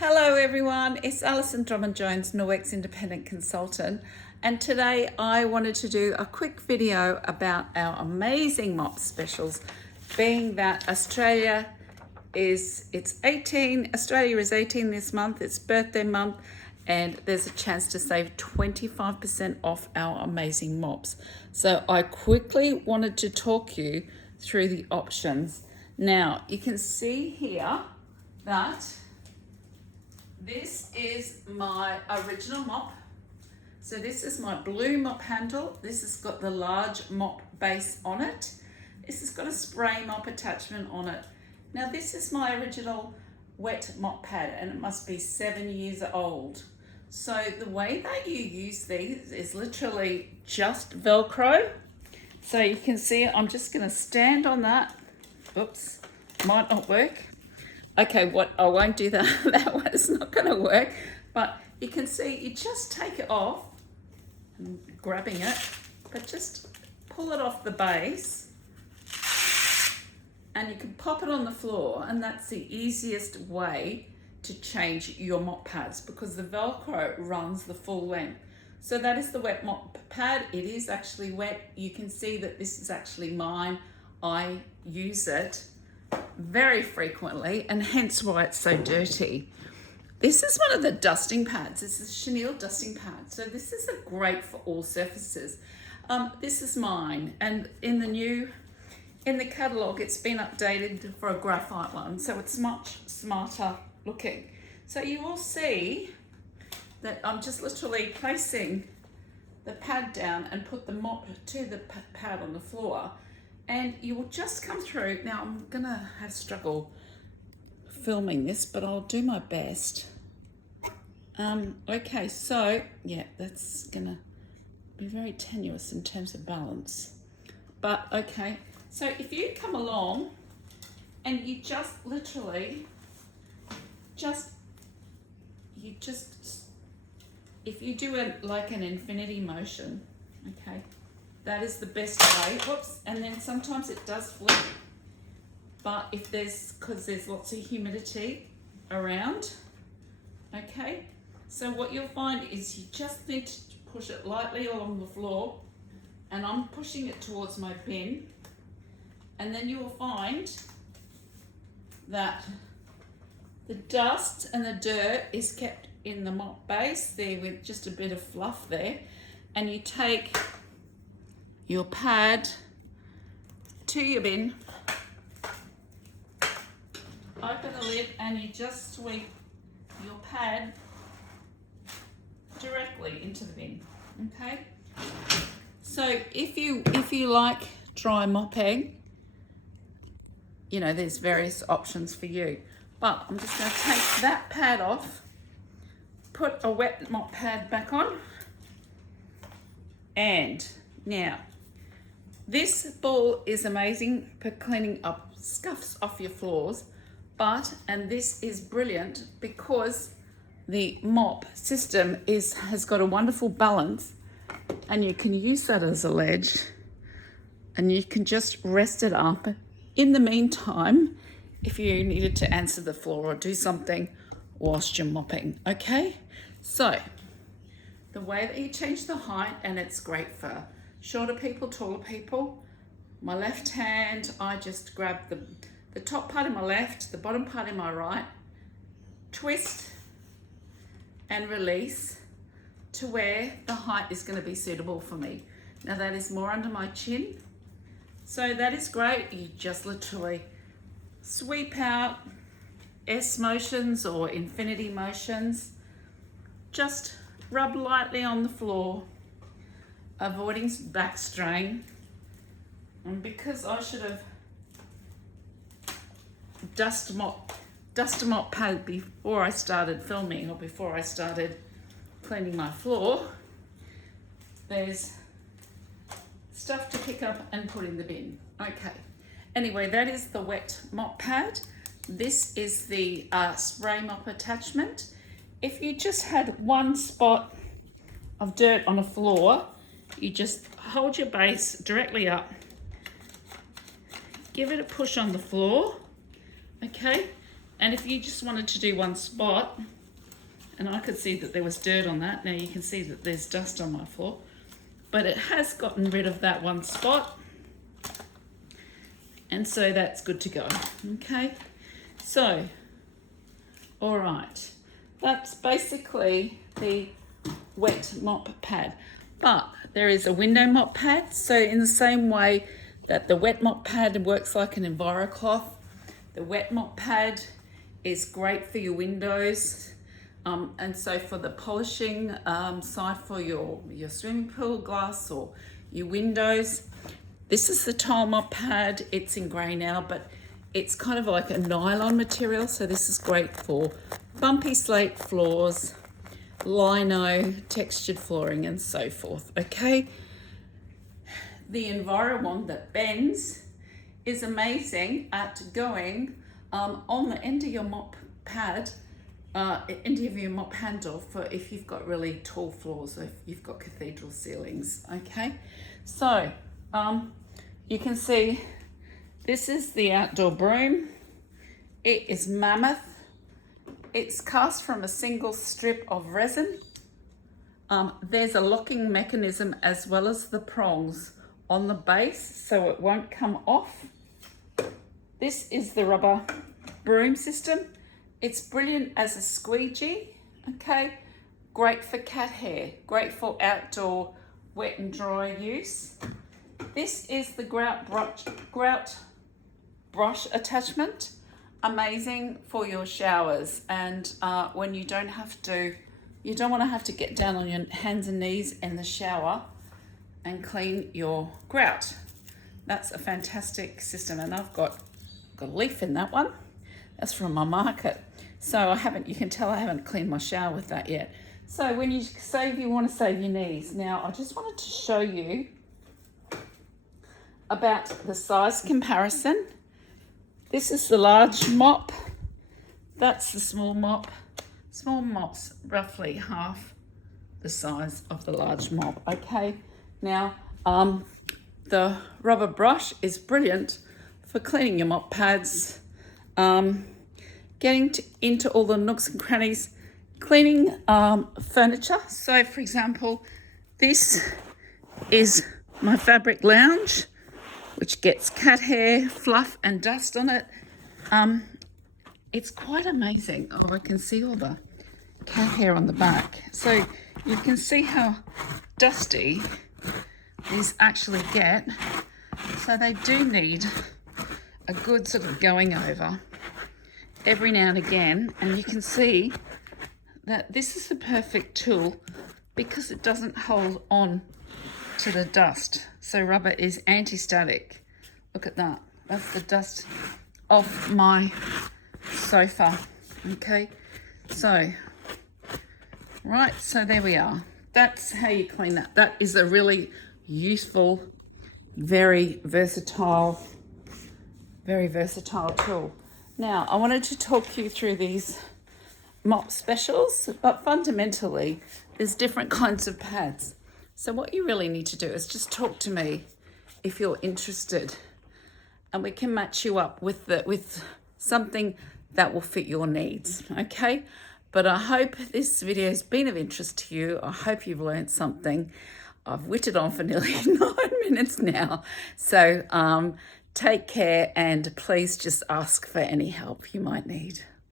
Hello everyone, it's Alison Drummond-Jones, Norwex Independent Consultant, and today I wanted to do a quick video about our amazing mop specials, being that Australia is 18 this month, it's birthday month, and there's a chance to save 25% off our amazing mops. So I quickly wanted to talk you through the options. Now you can see here that this is my original mop. So this is my blue mop handle. This has got the large mop base on it. This has got a spray mop attachment on it. Now this is my original wet mop pad and it must be 7 years old. So the way that you use these is literally just Velcro. So you can see I'm just gonna stand on that. Oops, might not work. Okay, I won't do that. That one's not going to work. But you can see, you just take it off, I'm grabbing it, but just pull it off the base, and you can pop it on the floor, and that's the easiest way to change your mop pads because the Velcro runs the full length. So that is the wet mop pad. It is actually wet. You can see that this is actually mine. I use it very frequently and hence why it's so dirty. This is one of the dusting pads. This is a chenille dusting pad. So this is great for all surfaces. This is mine, and in the catalogue it's been updated for a graphite one, so it's much smarter looking. So you will see that I'm just literally placing the pad down and put the mop to the pad on the floor. And you will just come through. Now I'm gonna have struggle filming this, but I'll do my best. Okay, so yeah, that's gonna be very tenuous in terms of balance. But okay, so if you come along and you just literally, if you do it like an infinity motion, okay, that is the best way. Whoops, and then sometimes it does flip. But if because there's lots of humidity around, okay? So what you'll find is you just need to push it lightly along the floor, and I'm pushing it towards my bin, and then you will find that the dust and the dirt is kept in the mop base there with just a bit of fluff there, and you take your pad to your bin, open the lid, and you just sweep your pad directly into the bin, okay? So if you like dry mopping, you know, there's various options for you. But I'm just going to take that pad off, put a wet mop pad back on, and now this ball is amazing for cleaning up scuffs off your floors, and this is brilliant because the mop system has got a wonderful balance, and you can use that as a ledge, and you can just rest it up in the meantime if you needed to answer the floor or do something whilst you're mopping, okay? So the way that you change the height, and it's great for shorter people, taller people. My left hand, I just grab the top part in my left, the bottom part in my right, twist and release to where the height is going to be suitable for me. Now that is more under my chin. So that is great. You just literally sweep out S motions or infinity motions. Just rub lightly on the floor, avoiding back strain. And because I should have dust mop pad before I started filming or before I started cleaning my floor, there's stuff to pick up and put in the bin. Okay, anyway, that is the wet mop pad. This is the spray mop attachment. If you just had one spot of dirt on a floor, you just hold your base directly up, give it a push on the floor, okay, And if you just wanted to do one spot, and I could see that there was dirt on that. Now you can see that there's dust on my floor, but it has gotten rid of that one spot. And so that's good to go, okay? So, all right, that's basically the wet mop pad. But there is a window mop pad. So in the same way that the wet mop pad works like an EnviroCloth, the wet mop pad is great for your windows. And so for the polishing side for your swimming pool glass or your windows, this is the tile mop pad. It's in grey now, but it's kind of like a nylon material. So this is great for bumpy slate floors, lino, textured flooring, and so forth, okay? The EnviroWand that bends is amazing at going on the end of your mop pad, end of your mop handle for if you've got really tall floors or if you've got cathedral ceilings, okay? So, you can see this is the outdoor broom. It is mammoth. It's cast from a single strip of resin. There's a locking mechanism as well as the prongs on the base so it won't come off. This is the rubber broom system. It's brilliant as a squeegee, okay? Great for cat hair, great for outdoor wet and dry use. This is the grout brush attachment. Amazing for your showers and when you don't want to have to get down on your hands and knees in the shower and clean your grout. That's a fantastic system, and I've got a leaf in that one. That's from my market. So you can tell I haven't cleaned my shower with that yet. So when you want to save your knees. Now I just wanted to show you about the size comparison. This is the large mop. That's the small mop. Small mop's roughly half the size of the large mop, okay? Now, the rubber brush is brilliant for cleaning your mop pads, getting into all the nooks and crannies, cleaning furniture. So, for example, this is my fabric lounge, which gets cat hair, fluff, and dust on it. It's quite amazing. Oh, I can see all the cat hair on the back. So you can see how dusty these actually get. So they do need a good sort of going over every now and again. And you can see that this is the perfect tool because it doesn't hold on to the dust. So rubber is anti-static. Look at that. That's the dust off my sofa. Okay, so right, so there we are. That's how you clean that. That is a really useful, very versatile tool. Now I wanted to talk you through these mop specials, but fundamentally there's different kinds of pads. So what you really need to do is just talk to me if you're interested, and we can match you up with something that will fit your needs, okay? But I hope this video has been of interest to you. I hope you've learned something. I've whittled on for nearly 9 minutes now. So take care, and please just ask for any help you might need.